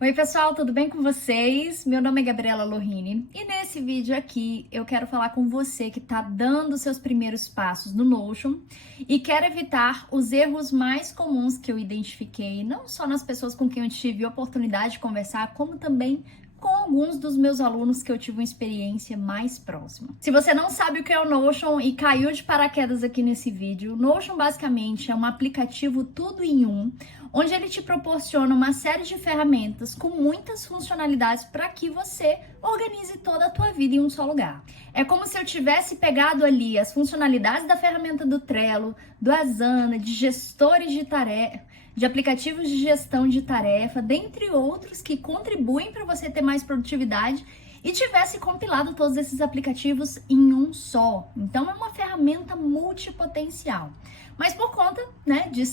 Oi pessoal, tudo bem com vocês? Meu nome é Gabriela Lohini e nesse vídeo aqui eu quero falar com você que está dando seus primeiros passos no Notion e quer evitar os erros mais comuns que eu identifiquei, não só nas pessoas com quem eu tive oportunidade de conversar, como também com alguns dos meus alunos que eu tive uma experiência mais próxima. Se você não sabe o que é o Notion e caiu de paraquedas aqui nesse vídeo, o Notion basicamente é um aplicativo tudo em um, onde ele te proporciona uma série de ferramentas com muitas funcionalidades para que você organize toda a tua vida em um só lugar. É como se eu tivesse pegado ali as funcionalidades da ferramenta do Trello, do Asana, de gestores de tarefa, de aplicativos de gestão de tarefa, dentre outros que contribuem para você ter mais produtividade e tivesse compilado todos esses aplicativos em um só. Então é uma ferramenta multipotencial. Mas por conta, de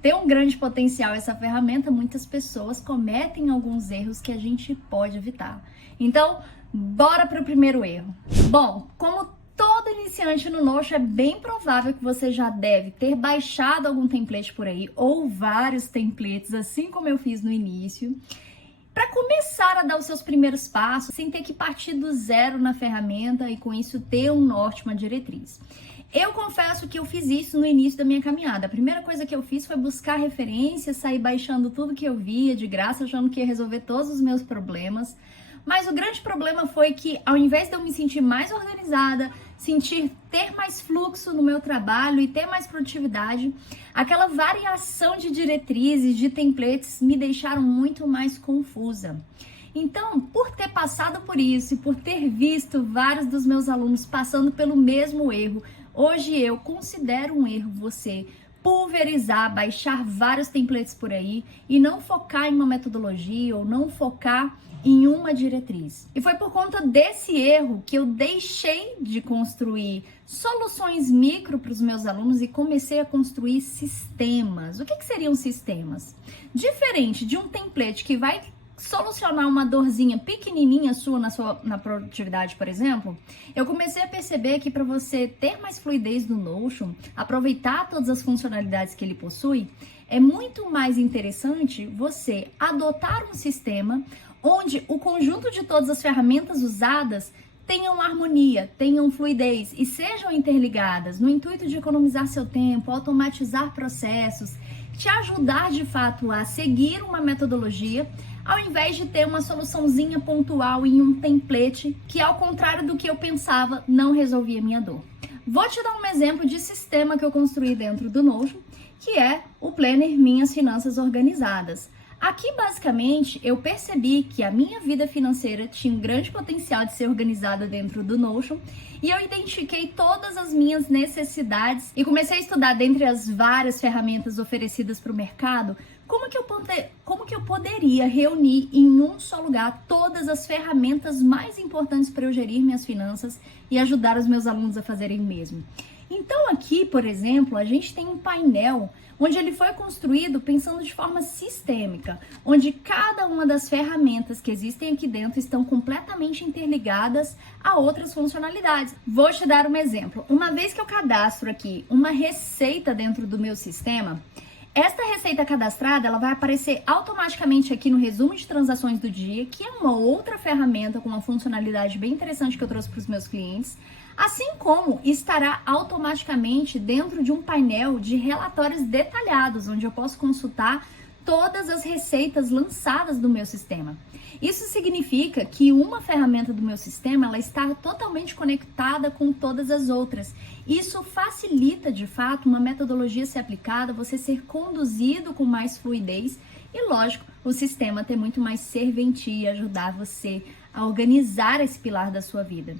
ter um grande potencial essa ferramenta, muitas pessoas cometem alguns erros que a gente pode evitar. Então, bora para o primeiro erro. Bom, como todo iniciante no Notion, é bem provável que você já deve ter baixado algum template por aí, ou vários templates, assim como eu fiz no início, para começar a dar os seus primeiros passos, sem ter que partir do zero na ferramenta e com isso ter um norte, uma diretriz. Eu confesso que eu fiz isso no início da minha caminhada. A primeira coisa que eu fiz foi buscar referências, sair baixando tudo que eu via de graça, achando que ia resolver todos os meus problemas. Mas o grande problema foi que, ao invés de eu me sentir mais organizada, ter mais fluxo no meu trabalho e ter mais produtividade, aquela variação de diretrizes, de templates, me deixaram muito mais confusa. Então, por ter passado por isso e por ter visto vários dos meus alunos passando pelo mesmo erro, hoje eu considero um erro você pulverizar, baixar vários templates por aí e não focar em uma metodologia ou não focar em uma diretriz. E foi por conta desse erro que eu deixei de construir soluções micro para os meus alunos e comecei a construir sistemas. O que seriam sistemas? Diferente de um template que vai solucionar uma dorzinha pequenininha sua na produtividade, por exemplo, eu comecei a perceber que para você ter mais fluidez do Notion, aproveitar todas as funcionalidades que ele possui, é muito mais interessante você adotar um sistema onde o conjunto de todas as ferramentas usadas tenham harmonia, tenham fluidez e sejam interligadas no intuito de economizar seu tempo, automatizar processos, te ajudar de fato a seguir uma metodologia, ao invés de ter uma soluçãozinha pontual em um template que, ao contrário do que eu pensava, não resolvia minha dor. Vou te dar um exemplo de sistema que eu construí dentro do Notion, que é o Planner Minhas Finanças Organizadas. Aqui, basicamente, eu percebi que a minha vida financeira tinha um grande potencial de ser organizada dentro do Notion e eu identifiquei todas as minhas necessidades e comecei a estudar dentre as várias ferramentas oferecidas para o mercado, como que eu poderia reunir em um só lugar todas as ferramentas mais importantes para eu gerir minhas finanças e ajudar os meus alunos a fazerem o mesmo. Então aqui, por exemplo, a gente tem um painel onde ele foi construído pensando de forma sistêmica, onde cada uma das ferramentas que existem aqui dentro estão completamente interligadas a outras funcionalidades. Vou te dar um exemplo. Uma vez que eu cadastro aqui uma receita dentro do meu sistema, esta receita cadastrada, ela vai aparecer automaticamente aqui no resumo de transações do dia, que é uma outra ferramenta com uma funcionalidade bem interessante que eu trouxe para os meus clientes, assim como estará automaticamente dentro de um painel de relatórios detalhados, onde eu posso consultar todas as receitas lançadas do meu sistema. Isso significa que uma ferramenta do meu sistema, ela está totalmente conectada com todas as outras. Isso facilita, de fato, uma metodologia ser aplicada, você ser conduzido com mais fluidez e, lógico, o sistema ter muito mais serventia, ajudar você a organizar esse pilar da sua vida.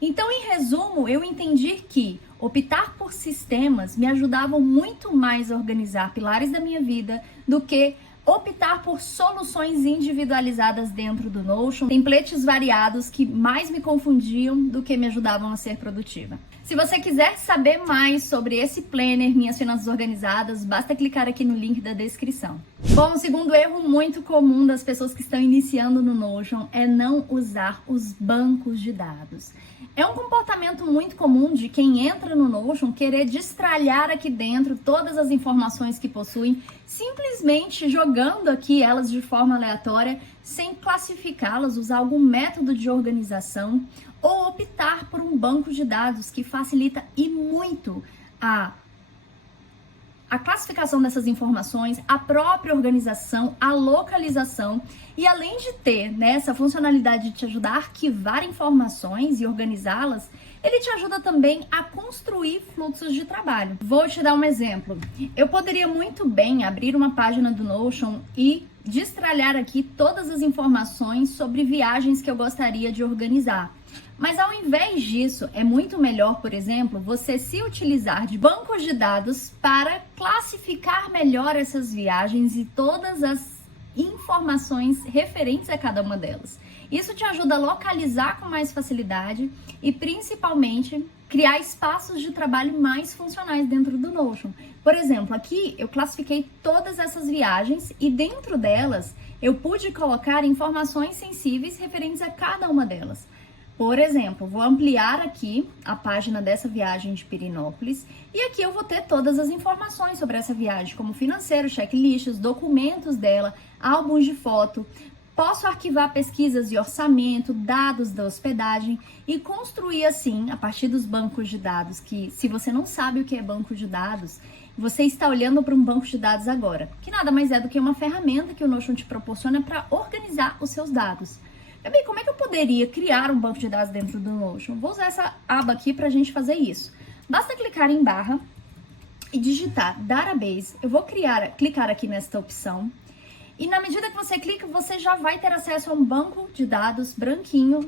Então, em resumo, eu entendi que optar por sistemas me ajudavam muito mais a organizar pilares da minha vida do que optar por soluções individualizadas dentro do Notion, templates variados que mais me confundiam do que me ajudavam a ser produtiva. Se você quiser saber mais sobre esse planner Minhas Finanças Organizadas, basta clicar aqui no link da descrição. Bom, o segundo erro muito comum das pessoas que estão iniciando no Notion é não usar os bancos de dados. É um comportamento muito comum de quem entra no Notion querer destralhar aqui dentro todas as informações que possuem, simplesmente jogando jogando aqui elas de forma aleatória, sem classificá-las, usar algum método de organização ou optar por um banco de dados que facilita e muito a classificação dessas informações, a própria organização, a localização e além de ter, né, essa funcionalidade de te ajudar a arquivar informações e organizá-las, ele te ajuda também a construir fluxos de trabalho. Vou te dar um exemplo. Eu poderia muito bem abrir uma página do Notion e destralhar aqui todas as informações sobre viagens que eu gostaria de organizar. Mas ao invés disso, é muito melhor, por exemplo, você se utilizar de bancos de dados para classificar melhor essas viagens e todas as informações referentes a cada uma delas. Isso te ajuda a localizar com mais facilidade e, principalmente, criar espaços de trabalho mais funcionais dentro do Notion. Por exemplo, aqui eu classifiquei todas essas viagens e dentro delas eu pude colocar informações sensíveis referentes a cada uma delas. Por exemplo, vou ampliar aqui a página dessa viagem de Pirenópolis e aqui eu vou ter todas as informações sobre essa viagem, como financeiro, checklists, documentos dela, álbuns de foto. Posso arquivar pesquisas de orçamento, dados da hospedagem e construir assim, a partir dos bancos de dados, que se você não sabe o que é banco de dados, você está olhando para um banco de dados agora, que nada mais é do que uma ferramenta que o Notion te proporciona para organizar os seus dados. Bem, como é que eu poderia criar um banco de dados dentro do Notion? Vou usar essa aba aqui para a gente fazer isso. Basta clicar em barra e digitar Database. Eu vou clicar aqui nesta opção. E na medida que você clica, você já vai ter acesso a um banco de dados branquinho,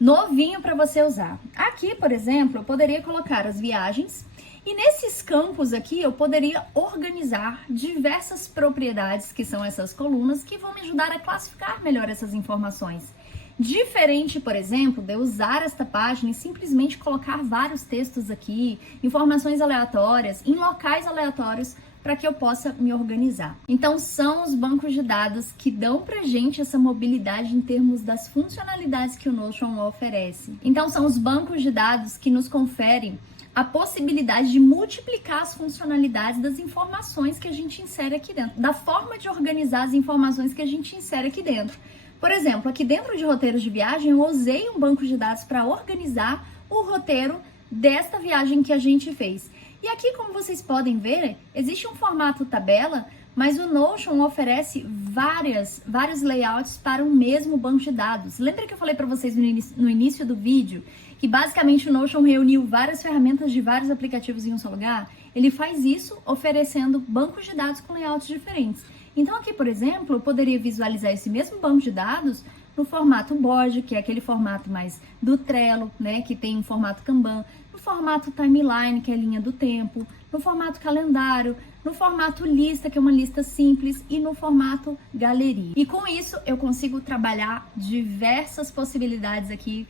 novinho para você usar. Aqui, por exemplo, eu poderia colocar as viagens e nesses campos aqui eu poderia organizar diversas propriedades, que são essas colunas, que vão me ajudar a classificar melhor essas informações. Diferente, por exemplo, de eu usar esta página e simplesmente colocar vários textos aqui, informações aleatórias, em locais aleatórios, para que eu possa me organizar. Então, são os bancos de dados que dão pra gente essa mobilidade em termos das funcionalidades que o Notion oferece. Então, são os bancos de dados que nos conferem a possibilidade de multiplicar as funcionalidades das informações que a gente insere aqui dentro, da forma de organizar as informações que a gente insere aqui dentro. Por exemplo, aqui dentro de roteiros de viagem, eu usei um banco de dados para organizar o roteiro desta viagem que a gente fez. E aqui, como vocês podem ver, existe um formato tabela, mas o Notion oferece vários layouts para o mesmo banco de dados. Lembra que eu falei para vocês no início do vídeo que basicamente o Notion reuniu várias ferramentas de vários aplicativos em um só lugar? Ele faz isso oferecendo bancos de dados com layouts diferentes. Então aqui, por exemplo, eu poderia visualizar esse mesmo banco de dados no formato board, que é aquele formato mais do Trello, né, que tem um formato Kanban, no formato timeline, que é a linha do tempo, no formato calendário, no formato lista, que é uma lista simples, e no formato galeria. E com isso eu consigo trabalhar diversas possibilidades aqui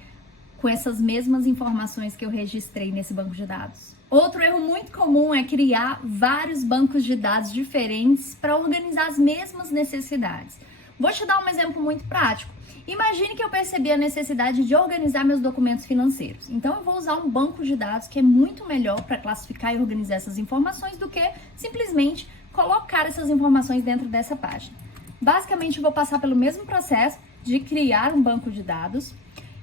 com essas mesmas informações que eu registrei nesse banco de dados. Outro erro muito comum é criar vários bancos de dados diferentes para organizar as mesmas necessidades. Vou te dar um exemplo muito prático. Imagine que eu percebi a necessidade de organizar meus documentos financeiros. Então eu vou usar um banco de dados que é muito melhor para classificar e organizar essas informações do que simplesmente colocar essas informações dentro dessa página. Basicamente eu vou passar pelo mesmo processo de criar um banco de dados.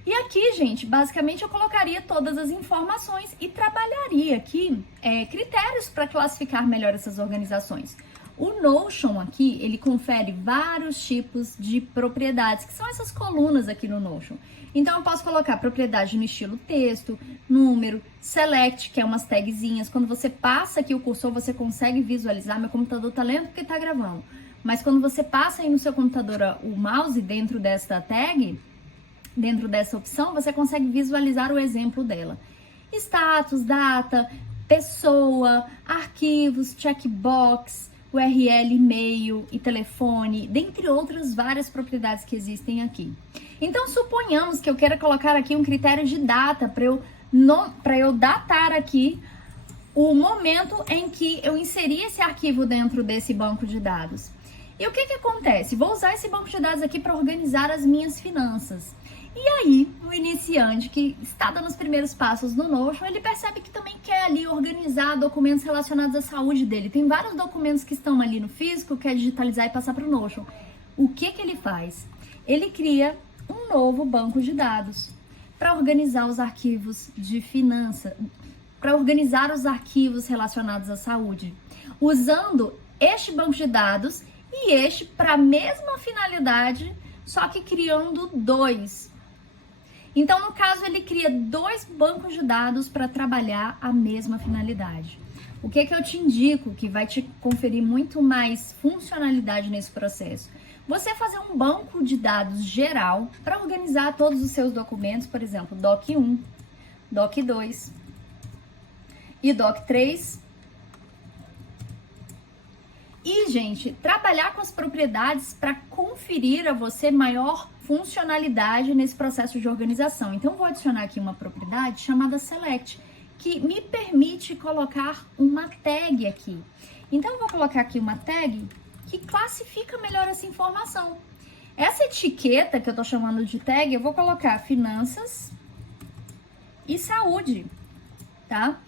E aqui, gente, basicamente eu colocaria todas as informações e trabalharia aqui critérios para classificar melhor essas organizações. O Notion aqui, ele confere vários tipos de propriedades, que são essas colunas aqui no Notion. Então, eu posso colocar propriedade no estilo texto, número, select, que é umas tagzinhas. Quando você passa aqui o cursor, você consegue visualizar. Meu computador tá lento porque tá gravando. Mas quando você passa aí no seu computador o mouse dentro desta tag, dentro dessa opção, você consegue visualizar o exemplo dela. Status, data, pessoa, arquivos, checkbox, URL, e-mail e telefone, dentre outras várias propriedades que existem aqui. Então, suponhamos que eu queira colocar aqui um critério de data para eu datar aqui o momento em que eu inseri esse arquivo dentro desse banco de dados. E o que acontece? Vou usar esse banco de dados aqui para organizar as minhas finanças. E aí, o iniciante que está dando os primeiros passos no Notion, ele percebe que também quer ali organizar documentos relacionados à saúde dele. Tem vários documentos que estão ali no físico, quer digitalizar e passar para o Notion. O que ele faz? Ele cria um novo banco de dados para organizar os arquivos de finança, para organizar os arquivos relacionados à saúde, usando este banco de dados e este para a mesma finalidade, só que criando dois. Então, no caso, ele cria dois bancos de dados para trabalhar a mesma finalidade. O que eu te indico que vai te conferir muito mais funcionalidade nesse processo? Você fazer um banco de dados geral para organizar todos os seus documentos, por exemplo, Doc 1, Doc 2 e Doc 3. E, gente, trabalhar com as propriedades para conferir a você maior funcionalidade nesse processo de organização. Então, vou adicionar aqui uma propriedade chamada Select, que me permite colocar uma tag aqui. Então, eu vou colocar aqui uma tag que classifica melhor essa informação. Essa etiqueta que eu tô chamando de tag, eu vou colocar finanças e saúde, tá?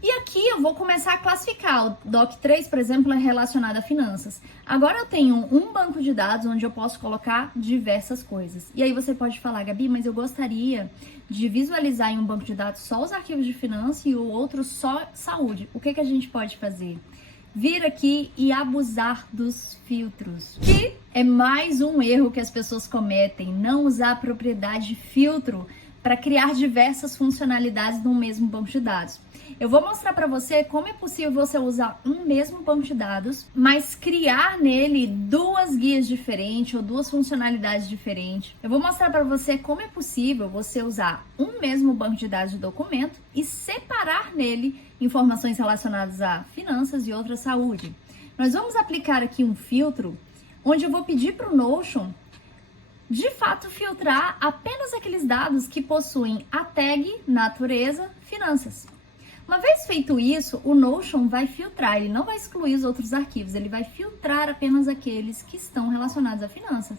E aqui eu vou começar a classificar. O Doc 3, por exemplo, é relacionado a finanças. Agora eu tenho um banco de dados onde eu posso colocar diversas coisas. E aí você pode falar, Gabi, mas eu gostaria de visualizar em um banco de dados só os arquivos de finanças e o outro só saúde. O que a gente pode fazer? Vir aqui e abusar dos filtros, que é mais um erro que as pessoas cometem, não usar a propriedade filtro para criar diversas funcionalidades no mesmo banco de dados. Eu vou mostrar para você como é possível você usar um mesmo banco de dados, mas criar nele duas guias diferentes ou duas funcionalidades diferentes. Eu vou mostrar para você como é possível você usar um mesmo banco de dados de documento e separar nele informações relacionadas a finanças e outras saúde. Nós vamos aplicar aqui um filtro onde eu vou pedir para o Notion de fato filtrar apenas aqueles dados que possuem a tag natureza finanças. Uma vez feito isso, o Notion vai filtrar, ele não vai excluir os outros arquivos, ele vai filtrar apenas aqueles que estão relacionados a finanças.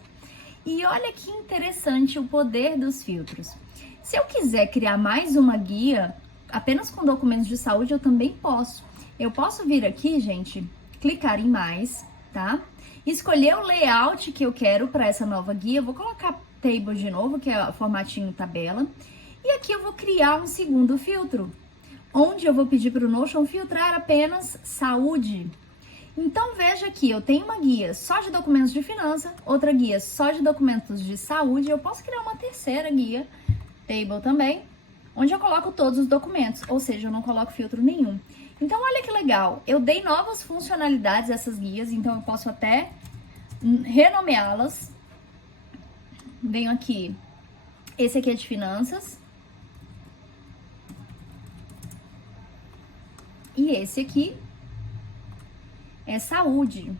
E olha que interessante o poder dos filtros. Se eu quiser criar mais uma guia, apenas com documentos de saúde, eu também posso. Eu posso vir aqui, gente, clicar em mais, tá? Escolher o layout que eu quero para essa nova guia. Eu vou colocar table de novo, que é o formatinho tabela. E aqui eu vou criar um segundo filtro, onde eu vou pedir para o Notion filtrar apenas saúde. Então, veja aqui, eu tenho uma guia só de documentos de finança, outra guia só de documentos de saúde. Eu posso criar uma terceira guia, table também, onde eu coloco todos os documentos, ou seja, eu não coloco filtro nenhum. Então, olha que legal, eu dei novas funcionalidades a essas guias, então eu posso até renomeá-las. Venho aqui, esse aqui é de finanças. E esse aqui é saúde.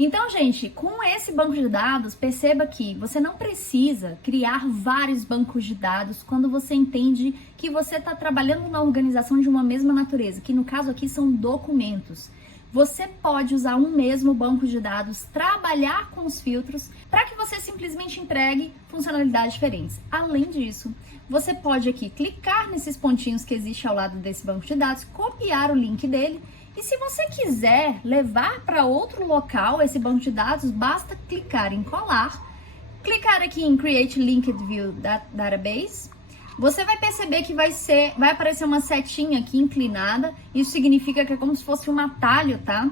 Então, gente, com esse banco de dados, perceba que você não precisa criar vários bancos de dados quando você entende que você está trabalhando na organização de uma mesma natureza, que no caso aqui são documentos. Você pode usar um mesmo banco de dados, trabalhar com os filtros, para que você simplesmente entregue funcionalidades diferentes. Além disso, você pode aqui clicar nesses pontinhos que existem ao lado desse banco de dados, copiar o link dele, e se você quiser levar para outro local esse banco de dados, basta clicar em colar, clicar aqui em Create Linked View Database. Você vai perceber que vai aparecer uma setinha aqui inclinada. Isso significa que é como se fosse um atalho, tá?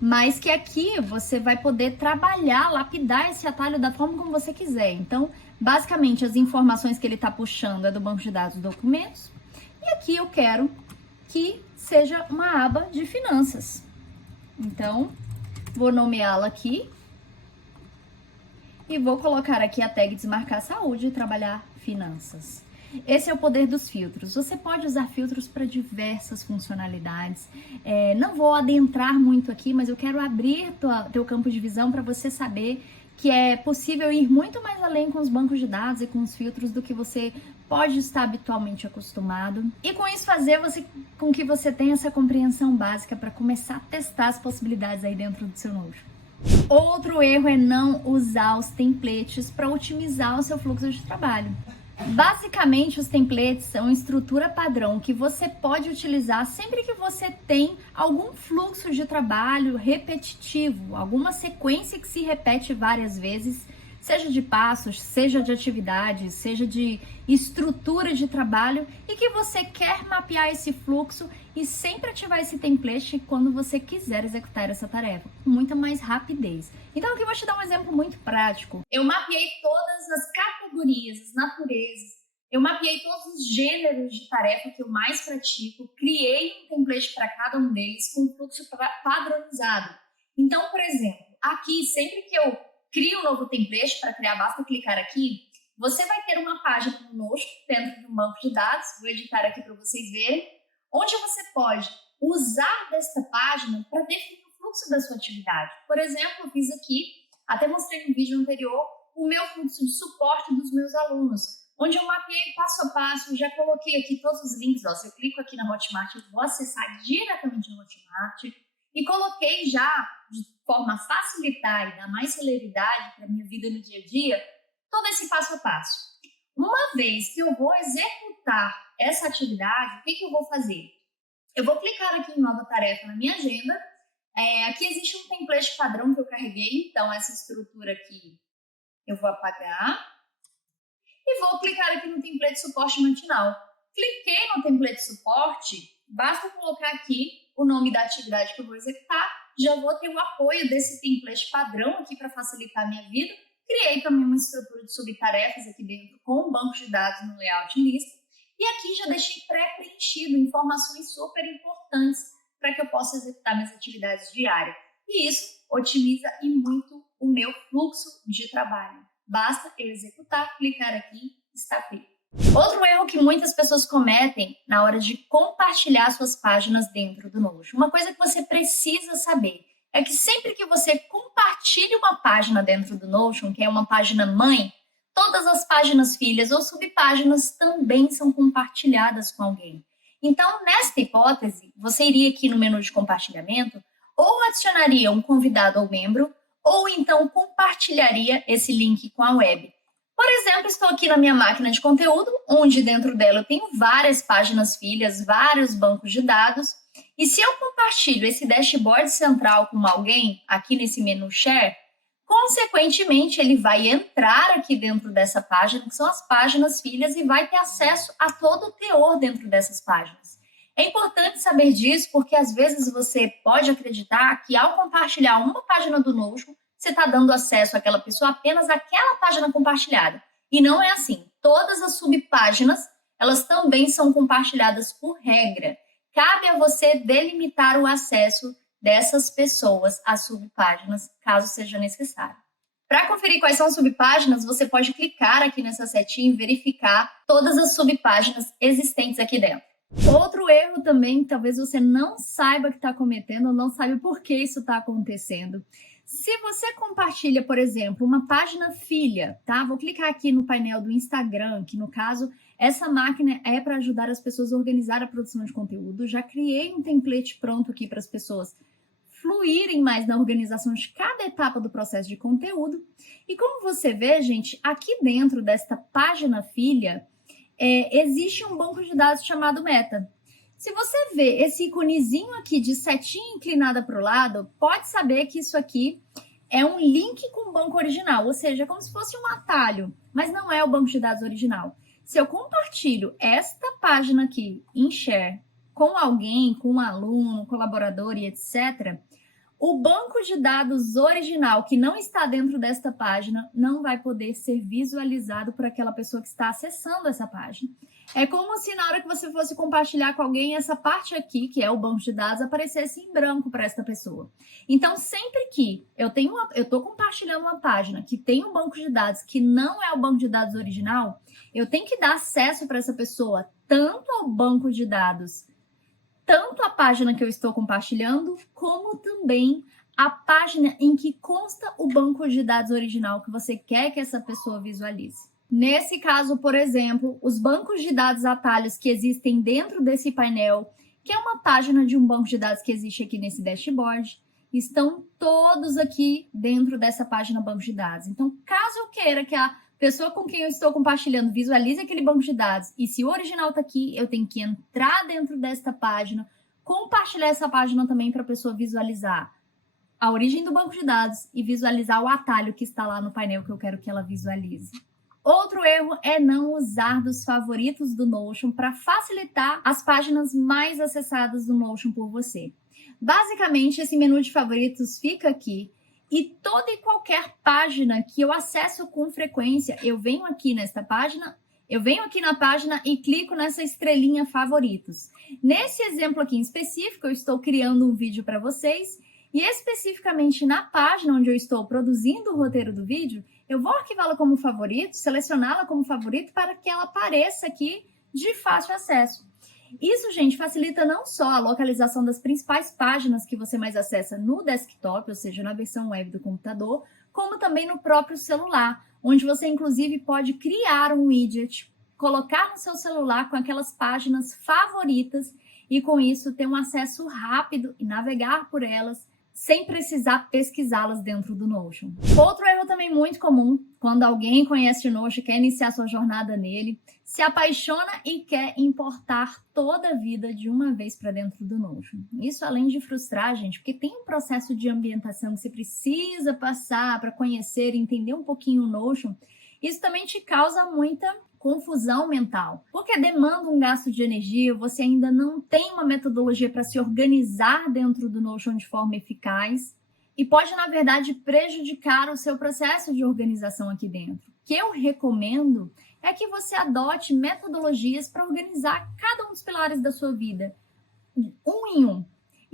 Mas que aqui você vai poder trabalhar, lapidar esse atalho da forma como você quiser. Então, basicamente, as informações que ele está puxando é do banco de dados documentos. E aqui eu quero que seja uma aba de finanças. Então, vou nomeá-la aqui. E vou colocar aqui a tag desmarcar saúde e trabalhar finanças. Esse é o poder dos filtros. Você pode usar filtros para diversas funcionalidades. Não vou adentrar muito aqui, mas eu quero abrir teu campo de visão para você saber que é possível ir muito mais além com os bancos de dados e com os filtros do que você pode estar habitualmente acostumado. E com isso fazer com que você tenha essa compreensão básica para começar a testar as possibilidades aí dentro do seu Notion. Outro erro é não usar os templates para otimizar o seu fluxo de trabalho. Basicamente, os templates são estrutura padrão que você pode utilizar sempre que você tem algum fluxo de trabalho repetitivo, alguma sequência que se repete várias vezes, seja de passos, seja de atividades, seja de estrutura de trabalho, e que você quer mapear esse fluxo e sempre ativar esse template quando você quiser executar essa tarefa, com muita mais rapidez. Então aqui eu vou te dar um exemplo muito prático. Eu mapeei todas as categorias, as naturezas, eu mapeei todos os gêneros de tarefa que eu mais pratico, criei um template para cada um deles com um fluxo padronizado. Então, por exemplo, aqui sempre que eu crio um novo template para criar, basta clicar aqui, você vai ter uma página no Notion dentro de um banco de dados, vou editar aqui para vocês verem, onde você pode usar desta página para definir o fluxo da sua atividade. Por exemplo, eu fiz aqui, até mostrei no vídeo anterior, o meu fluxo de suporte dos meus alunos, onde eu mapeei passo a passo, já coloquei aqui todos os links, ó, se eu clico aqui na Hotmart, eu vou acessar diretamente no Hotmart, e coloquei já, de forma a facilitar e dar mais celeridade para a minha vida no dia a dia, todo esse passo a passo. Uma vez que eu vou executar essa atividade, o que eu vou fazer? Eu vou clicar aqui em nova tarefa na minha agenda. Aqui existe um template padrão que eu carreguei, então essa estrutura aqui eu vou apagar. E vou clicar aqui no template suporte matinal. Cliquei no template suporte, basta colocar aqui o nome da atividade que eu vou executar, já vou ter o apoio desse template padrão aqui para facilitar a minha vida. Criei também uma estrutura de subtarefas aqui dentro com um banco de dados no layout lista. E aqui já deixei pré-preenchido informações super importantes para que eu possa executar minhas atividades diárias. E isso otimiza e muito o meu fluxo de trabalho. Basta eu executar, clicar aqui, está feito. Outro erro que muitas pessoas cometem na hora de compartilhar suas páginas dentro do Notion. Uma coisa que você precisa saber é que sempre que você compartilha uma página dentro do Notion, que é uma página mãe, todas as páginas filhas ou subpáginas também são compartilhadas com alguém. Então, nesta hipótese, você iria aqui no menu de compartilhamento ou adicionaria um convidado ou membro, ou então compartilharia esse link com a web. Por exemplo, estou aqui na minha máquina de conteúdo, onde dentro dela eu tenho várias páginas filhas, vários bancos de dados, e se eu compartilho esse dashboard central com alguém, aqui nesse menu Share, consequentemente ele vai entrar aqui dentro dessa página, que são as páginas filhas, e vai ter acesso a todo o teor dentro dessas páginas. É importante saber disso, porque às vezes você pode acreditar que ao compartilhar uma página do Notion, você está dando acesso àquela pessoa apenas àquela página compartilhada. E não é assim. Todas as subpáginas, elas também são compartilhadas por regra. Cabe a você delimitar o acesso dessas pessoas às subpáginas, caso seja necessário. Para conferir quais são as subpáginas, você pode clicar aqui nessa setinha e verificar todas as subpáginas existentes aqui dentro. Outro erro também, talvez você não saiba que está cometendo, ou não sabe por que isso está acontecendo. Se você compartilha, por exemplo, uma página filha, tá? Vou clicar aqui no painel do Instagram, que no caso, essa máquina é para ajudar as pessoas a organizar a produção de conteúdo. Já criei um template pronto aqui para as pessoas fluírem mais na organização de cada etapa do processo de conteúdo. E como você vê, gente, aqui dentro desta página filha, existe um banco de dados chamado Meta. Se você vê esse iconezinho aqui de setinha inclinada para o lado, pode saber que isso aqui é um link com o banco original, ou seja, é como se fosse um atalho, mas não é o banco de dados original. Se eu compartilho esta página aqui em Share com alguém, com um aluno, colaborador e etc., o banco de dados original que não está dentro desta página não vai poder ser visualizado por aquela pessoa que está acessando essa página. É como se na hora que você fosse compartilhar com alguém, essa parte aqui, que é o banco de dados, aparecesse em branco para esta pessoa. Então, sempre que eu estou compartilhando uma página que tem um banco de dados que não é o banco de dados original, eu tenho que dar acesso para essa pessoa tanto ao banco de dados, tanto a página que eu estou compartilhando, como também a página em que consta o banco de dados original que você quer que essa pessoa visualize. Nesse caso, por exemplo, os bancos de dados atalhos que existem dentro desse painel, que é uma página de um banco de dados que existe aqui nesse dashboard, estão todos aqui dentro dessa página banco de dados. Então, caso eu queira que a pessoa com quem eu estou compartilhando visualize aquele banco de dados, e se o original está aqui, eu tenho que entrar dentro desta página, compartilhar essa página também para a pessoa visualizar a origem do banco de dados e visualizar o atalho que está lá no painel que eu quero que ela visualize. Outro erro é não usar dos favoritos do Notion para facilitar as páginas mais acessadas do Notion por você. Basicamente, esse menu de favoritos fica aqui e toda e qualquer página que eu acesso com frequência, eu venho aqui nesta página, eu venho aqui na página e clico nessa estrelinha favoritos. Nesse exemplo aqui em específico, eu estou criando um vídeo para vocês e especificamente na página onde eu estou produzindo o roteiro do vídeo, eu vou arquivá-la como favorito, selecioná-la como favorito para que ela apareça aqui de fácil acesso. Isso, gente, facilita não só a localização das principais páginas que você mais acessa no desktop, ou seja, na versão web do computador, como também no próprio celular, onde você, inclusive, pode criar um widget, colocar no seu celular com aquelas páginas favoritas e, com isso, ter um acesso rápido e navegar por elas sem precisar pesquisá-las dentro do Notion. Outro erro também muito comum, quando alguém conhece o Notion e quer iniciar sua jornada nele, se apaixona e quer importar toda a vida de uma vez para dentro do Notion. Isso além de frustrar, gente, porque tem um processo de ambientação que você precisa passar para conhecer e entender um pouquinho o Notion, isso também te causa muita confusão mental, porque demanda um gasto de energia, você ainda não tem uma metodologia para se organizar dentro do Notion de forma eficaz e pode, na verdade, prejudicar o seu processo de organização aqui dentro. O que eu recomendo é que você adote metodologias para organizar cada um dos pilares da sua vida, um em um.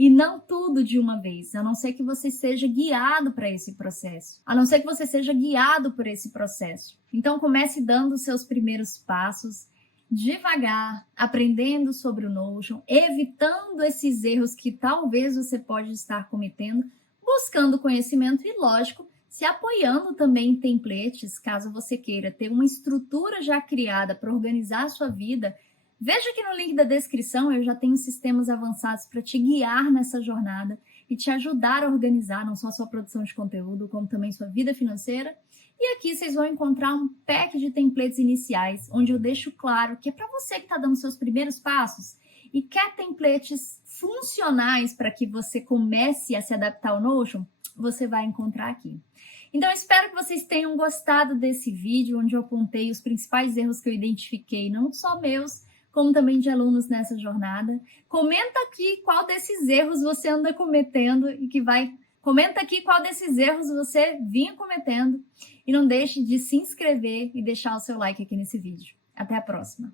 E não tudo de uma vez, a não ser que você seja guiado para esse processo. A não ser que você seja guiado por esse processo. Então, comece dando os seus primeiros passos, devagar, aprendendo sobre o Notion, evitando esses erros que talvez você pode estar cometendo, buscando conhecimento e, lógico, se apoiando também em templates, caso você queira ter uma estrutura já criada para organizar a sua vida. Veja que no link da descrição eu já tenho sistemas avançados para te guiar nessa jornada e te ajudar a organizar não só a sua produção de conteúdo, como também sua vida financeira. E aqui vocês vão encontrar um pack de templates iniciais, onde eu deixo claro que é para você que está dando seus primeiros passos e quer templates funcionais para que você comece a se adaptar ao Notion, você vai encontrar aqui. Então, espero que vocês tenham gostado desse vídeo, onde eu apontei os principais erros que eu identifiquei, não só meus, como também de alunos nessa jornada. Comenta aqui qual desses erros você anda cometendo e comenta aqui qual desses erros você vinha cometendo e não deixe de se inscrever e deixar o seu like aqui nesse vídeo. Até a próxima!